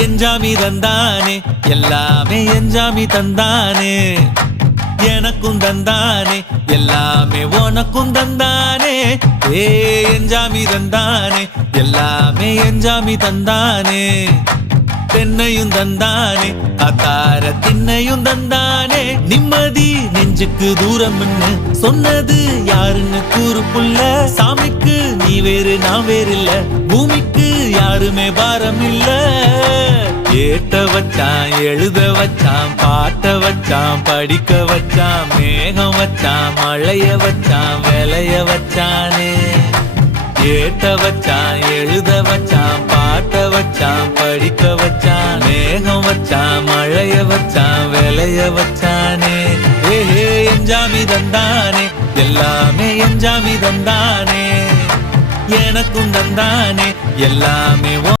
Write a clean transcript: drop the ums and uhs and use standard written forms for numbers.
எஞ்சாமி தந்தானே எல்லாமே எஞ்சாமி தந்தானே எனக்கும் தந்தானே எல்லாமே உனக்கும் தந்தானே ஏ எஞ்சாமி தந்தானே எல்லாமே எஞ்சாமி தந்தானே தென்னையும் தந்தானே அத்தார திண்ணையும் தந்தானே நிம்மதி நெஞ்சுக்கு தூரம்னு சொன்னது யாருன்னு கூறு புள்ள சாமிக்கு நீ வேறு நான் வேறு இல்ல பூமிக்கு யாருமே பாரம் இல்ல ஏத்த வச்சான் எழுத வச்சான் பாட்ட வச்சான் படிக்க வச்சான் மேகம் வச்சான் மழைய வச்சான் விளைய வச்சானே ஏத்த வச்சான் எழுத வச்சான் பாட்ட வச்சான் படிக்க வச்சான் மேகம் வச்சான் மழைய வச்சான் விளைய வச்சானே ஏஹே எஞ்சாமி தந்தானே எல்லாமே எஞ்சாமி தந்தானே எனக்கும் தந்தானே எல்லாமே